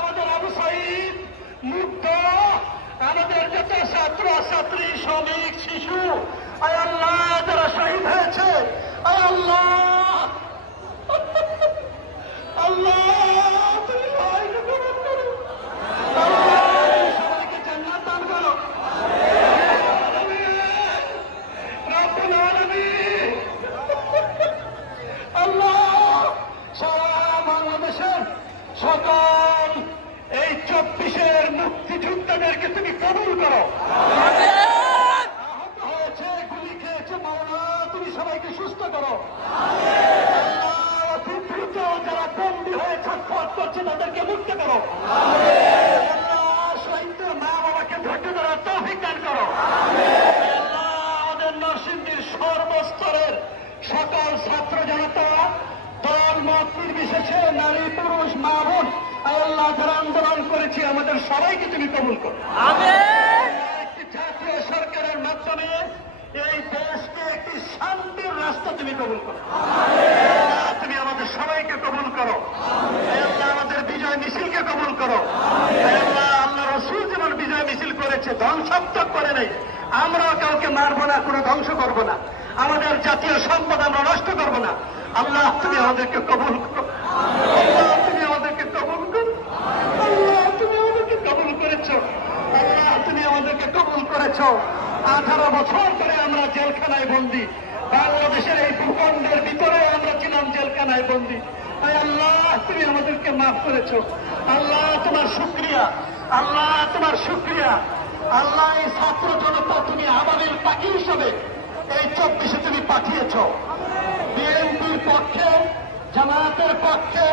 আমাদের আবু সাঈদ মুগ্ধ, আমাদের যত ছাত্র ছাত্রী শ্রমিক শিশু, আয় আল্লাহ যারা শহীদ হয়েছে, আয় আল্লাহ আল্লাহ তুমি সবাইকে জান্নাত দান করো। রব্বুল আলামিন আল্লাহ সারা বাংলাদেশের সকল এই 24-এর মুক্তিযোদ্ধাদেরকে তুমি কবুল করো। আহত হয়েছে, গুলি খেয়েছে, মাওলা তুমি সবাইকে সুস্থ করো। অতি দ্রুত যারা বন্দী হয়ে ছটফট করছে তাদেরকে মুক্ত করো। শহীদদের মা বাবাকে ধৈর্য ধরার তৌফিক দান করো। আমাদের নরসিংদীর সর্বস্তরের সকল ছাত্র জনতা দল মত নির্বিশেষে নারী পুরুষ মা বোন আল্লাহ যারা আন্দোলন করেছি আমাদের সবাইকে তুমি কবুল করো। একটি জাতীয় সরকারের মাধ্যমে এই দেশকে একটি শান্তির রাস্তা তুমি কবুল করো। তুমি আমাদের সবাইকে কবুল করো। আমাদের বিজয় মিছিলকে কবুল করো। আল্লাহ রসুল যেমন বিজয় মিছিল করেছে, ধ্বংসাত্মক করে নেই, আমরাও কাউকে মারবো না, কোনো ধ্বংস করবো না, আমাদের জাতীয় সম্পদ আমরা নষ্ট করবো না। আল্লাহ তুমি আমাদেরকে কবুল করো। আল্লাহ তুমি আমাদেরকে কবুল করো। আল্লাহ তুমি আমাদেরকে কবুল করেছো। আল্লাহ তুমি আমাদেরকে কবুল করেছো। 18 বছর ধরে আমরা জেলখানায় বন্দী, বাংলাদেশের এই ভূখণ্ডের ভিতরে আমরা ছিলাম জেলখানায় বন্দী। আল্লাহ তুমি আমাদেরকে মাফ করেছো। আল্লাহ তোমার শুকরিয়া, আল্লাহ তোমার শুকরিয়া। আল্লাহ এই ছাত্র জনতা তুমি আমাদের পাখি হিসেবে এই 24-এ তুমি পাঠিয়েছ। বিএনপির পক্ষে, জামায়াতের পক্ষে